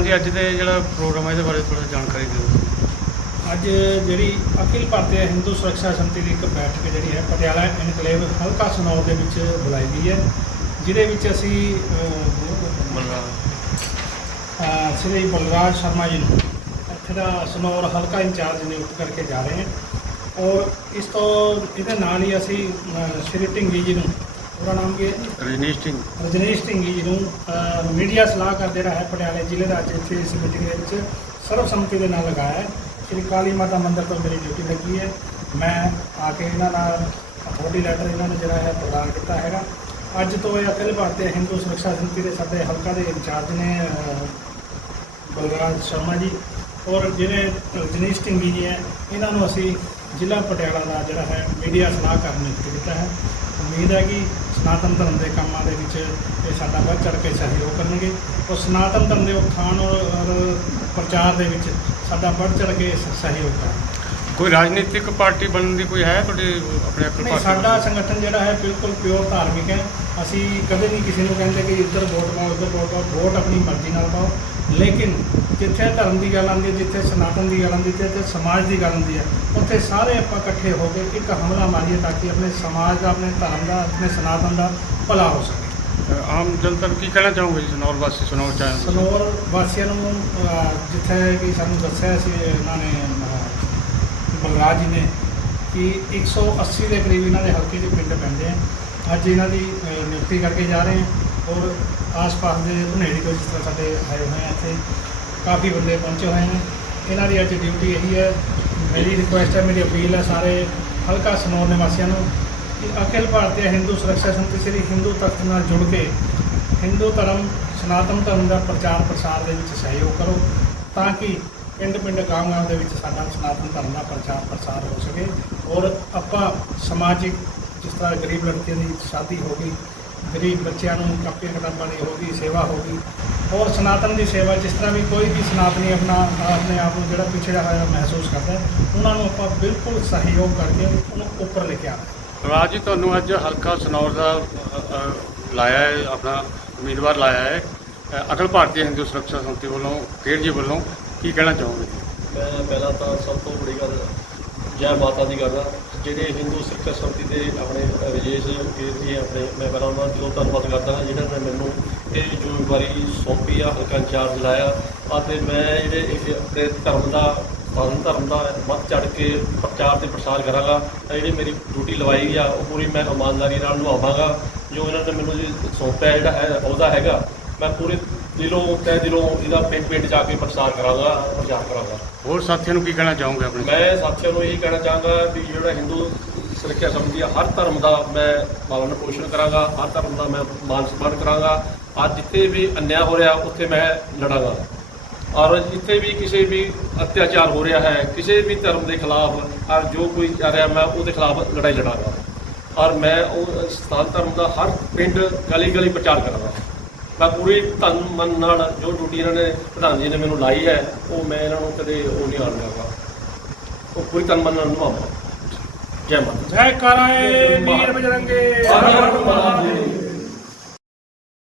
ਹਾਂਜੀ ਅੱਜ ਦੇ ਜਿਹੜਾ ਪ੍ਰੋਗਰਾਮ ਹੈ ਇਹਦੇ ਬਾਰੇ ਥੋੜਾ ਜਾਣਕਾਰੀ ਦਿਓ। ਅੱਜ ਜਿਹੜੀ ਅਖਿਲ ਭਾਰਤੀ ਹਿੰਦੂ ਸੁਰੱਖਿਆ ਸਮਿਤੀ ਦੀ ਇੱਕ ਬੈਠਕ ਜਿਹੜੀ ਹੈ ਪਟਿਆਲਾ ਇਨਕਲੇਵ ਹਲਕਾ ਸਨੌਰ ਦੇ ਵਿੱਚ ਬੁਲਾਈ ਗਈ ਹੈ। ਜਿਹਦੇ ਵਿੱਚ ਅਸੀਂ ਅਹ, ਸ਼੍ਰੀ ਬਲਰਾਜ ਸ਼ਰਮਾ ਜੀ ਨੂੰ ਇੱਥੇ ਦਾ ਸਨੌਰ ਹਲਕਾ ਇੰਚਾਰਜ ਨਿਯੁਕਤ ਕਰਕੇ ਜਾ ਰਹੇ ਹਾਂ। ਔਰ ਇਸ ਤੋਂ ਇਹਦੇ ਨਾਲ ਹੀ ਅਸੀਂ ਸ਼੍ਰੀ ਢਿੰਗੀ ਜੀ ਨੂੰ ਉਹਦਾ ਨਾਮ ਕੀ ਹੈ ਜੀ? ਰਜਨੀਸ਼ ਸਿੰਘ ਰਜਨੀਸ਼ ਢਿੰਗੀ ਜੀ ਨੂੰ ਮੀਡੀਆ ਸਲਾਹਕਾਰ ਜਿਹੜਾ ਹੈ ਪਟਿਆਲੇ ਜ਼ਿਲ੍ਹੇ ਦਾ ਅੱਜ ਇੱਥੇ ਇਸ ਮੀਟਿੰਗ ਦੇ ਵਿੱਚ ਸਰਵਸੰਮਤੀ ਦੇ ਨਾਲ ਲਗਾਇਆ ਹੈ। ਸ਼੍ਰੀ ਕਾਲੀ ਮਾਤਾ ਮੰਦਿਰ ਤੋਂ ਮੇਰੀ ਡਿਊਟੀ ਲੱਗੀ ਹੈ। ਮੈਂ ਆ ਕੇ ਇਹਨਾਂ ਨਾਲ ਅਥਾਰਟੀ ਲੈਟਰ ਇਹਨਾਂ ਨੇ ਜਿਹੜਾ ਹੈ ਪ੍ਰਦਾਨ ਕੀਤਾ ਹੈਗਾ। ਅੱਜ ਤੋਂ ਇਹ ਅਖਿਲ ਭਾਰਤੀ ਹਿੰਦੂ ਸੁਰੱਖਿਆ ਸੰਮਤੀ ਦੇ ਸਾਡੇ ਹਲਕਾ ਦੇ ਇੰਚਾਰਜ ਨੇ ਬਲਰਾਜ ਸ਼ਰਮਾ ਜੀ ਔਰ ਜਿਹੜੇ ਰਜਨੀਸ਼ ਢਿੰਗੀ ਜੀ ਹੈ ਇਹਨਾਂ ਨੂੰ ਅਸੀਂ ਜ਼ਿਲ੍ਹਾ ਪਟਿਆਲਾ ਦਾ ਜਿਹੜਾ ਹੈ ਮੀਡੀਆ ਸਲਾਹਕਾਰ ਨਿਯੁਕਤ ਕੀਤਾ ਹੈ। ਉਮੀਦ ਹੈ ਕਿ ਸਨਾਤਨ ਧਰਮ ਦੇ ਕੰਮਾਂ ਦੇ ਵਿੱਚ ਇਹ ਸਾਡਾ ਵੱਧ ਚੜ੍ਹ ਕੇ ਸਹਿਯੋਗ ਕਰਨਗੇ। ਔਰ ਸਨਾਤਨ ਧਰਮ ਦੇ ਉਤਥਾਨ ਔਰ ਪ੍ਰਚਾਰ ਦੇ ਵਿੱਚ ਸਾਡਾ ਵੱਧ ਚੜ੍ਹ ਕੇ ਸ- ਸਹਿਯੋਗ ਕਰਨਗੇ। ਕੋਈ ਰਾਜਨੀਤਿਕ ਪਾਰਟੀ ਬਣਨ ਦੀ ਕੋਈ ਹੈ ਤੁਹਾਡੀ ਆਪਣੇ ਅਕਲ ਨਹੀਂ ਸਾਡਾ ਸੰਗਠਨ ਜਿਹੜਾ ਹੈ ਬਿਲਕੁਲ ਪਿਓਰ ਧਾਰਮਿਕ ਹੈ। ਅਸੀਂ ਕਦੇ ਨਹੀਂ ਕਿਸੇ ਨੂੰ ਕਹਿੰਦੇ ਕਿ ਇੱਧਰ ਵੋਟ ਪਾਓ ਉੱਧਰ ਵੋਟ ਪਾਓ ਵੋਟ ਆਪਣੀ ਮਰਜ਼ੀ ਨਾਲ ਪਾਓ। ਲੇਕਿਨ ਜਿੱਥੇ ਧਰਮ ਦੀ ਗੱਲ ਆਉਂਦੀ ਹੈ ਜਿੱਥੇ ਸਨਾਤਨ ਦੀ ਗੱਲ ਆਉਂਦੀ ਹੈ ਤੇ ਸਮਾਜ ਦੀ ਗੱਲ ਆਉਂਦੀ ਹੈ ਉੱਥੇ ਸਾਰੇ ਆਪਾਂ ਇਕੱਠੇ ਹੋ ਕੇ ਇੱਕ ਹਮਲਾ ਮਾਰੀਏ ਤਾਂ ਕਿ ਆਪਣੇ ਸਮਾਜ ਦਾ ਆਪਣੇ ਧਰਮ ਦਾ ਆਪਣੇ ਸਨਾਤਨ ਦਾ ਭਲਾ ਹੋ ਸਕੇ। ਆਮ ਜਨਤਾ ਨੂੰ ਕੀ ਕਹਿਣਾ ਚਾਹੋਗੇ ਜੀ ਸਨੌਰ ਵਾਸੀ ਸੁਣਾਓ ਚਾਹੋ ਸਨੋਰ ਵਾਸੀਆਂ ਨੂੰ ਅਹ, ਜਿੱਥੇ ਕਿ ਸਾਨੂੰ ਦੱਸਿਆ ਸੀ ਇਹਨਾਂ ਨੇ ਅਹ, ਬਲਰਾਜ ਜੀ ਨੇ ਕਿ 180 ਦੇ ਕਰੀਬ ਇਹਨਾਂ ਦੇ ਹਲਕੇ ਦੇ ਪਿੰਡ ਪੈਂਦੇ ਆ। ਅੱਜ ਇਹਨਾਂ ਦੀ ਨਿਯੁਕਤੀ ਕਰਕੇ ਜਾ ਰਹੇ ਹਾਂ ਔਰ ਆਸ-ਪਾਸ ਦੇ ਹਨੇਰੀ ਤੋਂ ਜਿਸ ਤਰ੍ਹਾਂ ਸਾਡੇ ਆਏ ਹੋਏ ਆ ਇੱਥੇ, ਕਾਫੀ ਬੰਦੇ ਪਹੁੰਚੇ ਹੋਏ ਨੇ ਇਹਨਾਂ ਦੀ ਅੱਜ ਡਿਊਟੀ ਇਹੀ ਹੈ। ਮੇਰੀ ਰਿਕੁਐਸਟ ਹੈ, ਮੇਰੀ ਅਪੀਲ ਹੈ ਸਾਰੇ ਹਲਕਾ ਸਨੌਰ ਨਿਵਾਸੀਆਂ ਨੂੰ ਕਿ ਅਖਿਲ ਭਾਰਤੀ ਹਿੰਦੂ ਸੁਰੱਖਿਆ ਸੰਮਤੀ ਸ੍ਰੀ ਹਿੰਦੂ ਤਖਤ ਨਾਲ ਜੁੜ ਕੇ ਹਿੰਦੂ ਧਰਮ, ਸਨਾਤਨ ਧਰਮ ਦਾ ਪ੍ਰਚਾਰ ਪ੍ਰਸਾਰ ਦੇ ਵਿੱਚ ਸਹਿਯੋਗ ਕਰੋ ਤਾਂ ਕਿ ਪਿੰਡ ਪਿੰਡ ਗਾਂਵ ਗਾਂਵ ਦੇ ਵਿੱਚ ਸਾਡਾ ਸਨਾਤਨ ਧਰਮ ਦਾ ਪ੍ਰਚਾਰ ਪ੍ਰਸਾਰ ਹੋ ਸਕੇ ਔਰ ਆਪਾਂ ਸਮਾਜਿਕ ਜਿਸ ਤਰ੍ਹਾਂ ਗਰੀਬ ਲੜਕੀਆਂ ਦੀ ਸ਼ਾਦੀ ਹੋ ਗਈ ਗਰੀਬ ਬੱਚਿਆਂ ਨੂੰ ਕਾਪੀਆਂ ਕਿਤਾਬਾਂ ਦੀ ਹੋ ਗਈ ਸੇਵਾ ਹੋ ਗਈ ਔਰ ਸਨਾਤਨ ਦੀ ਸੇਵਾ ਜਿਸ ਤਰ੍ਹਾਂ ਵੀ ਕੋਈ ਵੀ ਸਨਾਤਨੀ ਆਪਣਾ ਆਪਣੇ ਆਪ ਨੂੰ ਜਿਹੜਾ ਪਿਛੜਿਆ ਹੋਇਆ ਮਹਿਸੂਸ ਕਰਦਾ ਉਹਨਾਂ ਨੂੰ ਆਪਾਂ ਬਿਲਕੁਲ ਸਹਿਯੋਗ ਕਰਕੇ ਉਹਨੂੰ ਉੱਪਰ ਲੈ ਕੇ ਆਉਣਾ ਰਾਜ ਜੀ ਤੁਹਾਨੂੰ ਅੱਜ ਹਲਕਾ ਸਨੌਰ ਦਾ ਲਾਇਆ ਹੈ ਆਪਣਾ ਉਮੀਦਵਾਰ ਲਾਇਆ ਹੈ। ਅ, ਅਖਿਲ ਭਾਰਤੀ ਹਿੰਦੂ ਸੁਰੱਖਿਆ ਸੰਮਤੀ ਵੱਲੋਂ ਕੇਰ ਜੀ ਵੱਲੋਂ ਕੀ ਕਹਿਣਾ ਚਾਹੋਗੇ? ਮੈਂ ਪਹਿਲਾਂ ਤਾਂ ਸਭ ਤੋਂ ਬੜੀ ਗੱਲ ਜੈ ਮਾਤਾ ਦੀ ਕਰਦਾ ਜਿਹੜੇ ਹਿੰਦੂ, ਸਿੱਖ ਸੰਮਤੀ ਦੇ ਆਪਣੇ ਰਜੇਸ਼ ਵੀਰ ਜੀ ਆਪਣੇ, ਮੈਂ ਪਹਿਲਾਂ ਉਹਨਾਂ ਦਾ ਦਿਲੋਂ ਧੰਨਵਾਦ ਕਰਦਾ ਹਾਂ ਜਿਨ੍ਹਾਂ ਨੇ ਮੈਨੂੰ ਇਹ ਜ਼ਿੰਮੇਵਾਰੀ ਸੌਂਪੀ ਆ, ਹਲਕਾ ਇੰਚਾਰਜ ਲਾਇਆ। ਅਤੇ ਮੈਂ ਜਿਹੜੇ ਇਹ ਆਪਣੇ ਧਰਮ ਦਾ ਸਨਾਤਨ ਧਰਮ ਦਾ ਵੱਧ ਚੜ ਕੇ ਪ੍ਰਚਾਰ ਤੇ ਪ੍ਰਸਾਰ ਕਰਾਂਗਾ, ਤਾਂ ਜਿਹੜੀ ਮੇਰੀ ਡਿਊਟੀ ਲਵਾਈ ਗਈ ਆ, ਉਹ ਪੂਰੀ ਮੈਂ ਇਮਾਨਦਾਰੀ ਨਾਲ ਨਿਭਾਵਾਂਗਾ। ਜੋ ਇਹਨਾਂ ਨੇ ਮੈਨੂੰ ਜੀ ਸੌਂਪਿਆ, ਜਿਹੜਾ ਹੈ ਉਹਦਾ ਹੈਗਾ, ਮੈਂ ਪੂਰੇ ਦਿਲੋਂ ਤਹਿ ਦਿਲੋਂ ਇਹਦਾ ਪਿੰਡ ਪਿੰਡ ਜਾ ਕੇ ਪ੍ਰਸਾਰ ਕਰਾਂਗਾ ਪ੍ਰਚਾਰ ਕਰਾਂਗਾ। ਹੋਰ ਸਾਥੀਆਂ ਨੂੰ ਕੀ ਕਹਿਣਾ ਚਾਹੋਗੇ ਆਪਣੇ? ਮੈਂ ਸਾਥੀਆਂ ਨੂੰ ਇਹ ਕਹਿਣਾ ਚਾਹਾਂਗਾ ਵੀ ਜਿਹੜਾ ਹਿੰਦੂ ਸੁਰੱਖਿਆ ਸੰਬੰਧੀ ਹਰ ਧਰਮ ਦਾ ਮੈਂ ਪਾਲਣ ਪੋਸ਼ਣ ਕਰਾਂਗਾ ਹਰ ਧਰਮ ਦਾ ਮੈਂ ਮਾਨ ਸਨਮਾਨ ਕਰਾਂਗਾ। ਅੱਜ ਜਿੱਥੇ ਵੀ ਅਨਿਆਂ ਹੋ ਰਿਹਾ ਉੱਥੇ ਮੈਂ ਲੜਾਂਗਾ। ਔਰ ਜਿੱਥੇ ਵੀ ਕਿਸੇ ਵੀ ਅਤਿਆਚਾਰ ਹੋ ਰਿਹਾ ਹੈ ਕਿਸੇ ਵੀ ਧਰਮ ਦੇ ਖਿਲਾਫ ਔਰ ਜੋ ਕੋਈ ਕਰ ਰਿਹਾ ਮੈਂ ਉਹਦੇ ਖਿਲਾਫ ਲੜਾਈ ਲੜਾਂਗਾ। ਔਰ ਮੈਂ ਉਹ ਸਥਾਨ ਧਰਮ ਦਾ ਹਰ ਪਿੰਡ ਗਲੀ ਗਲੀ ਪ੍ਰਚਾਰ ਕਰਾਂਗਾ। ਮੈਂ ਪੂਰੀ ਤਨ ਮਨ ਨਾਲ ਜੋ ਡਿਊਟੀ ਇਹਨਾਂ ਨੇ ਪ੍ਰਧਾਨ ਜੀ ਨੇ ਮੈਨੂੰ ਲਾਈ ਹੈ ਉਹ ਮੈਂ ਇਹਨਾਂ ਨੂੰ ਕਦੇ ਉਹ ਨਹੀਂ ਆਣ ਲਵਾਂਗਾ ਉਹ ਪੂਰੀ ਤਨ ਮਨ ਨਾਲ ਨਿਭਾਵਾਂਗਾ ਜੈ ਮਾਤਾ ਜੈ ਕਰਾਏ ਵੀਰ ਬਜਰੰਗੇ। ਹਰ ਹਰ ਮਹਾਦੇਵ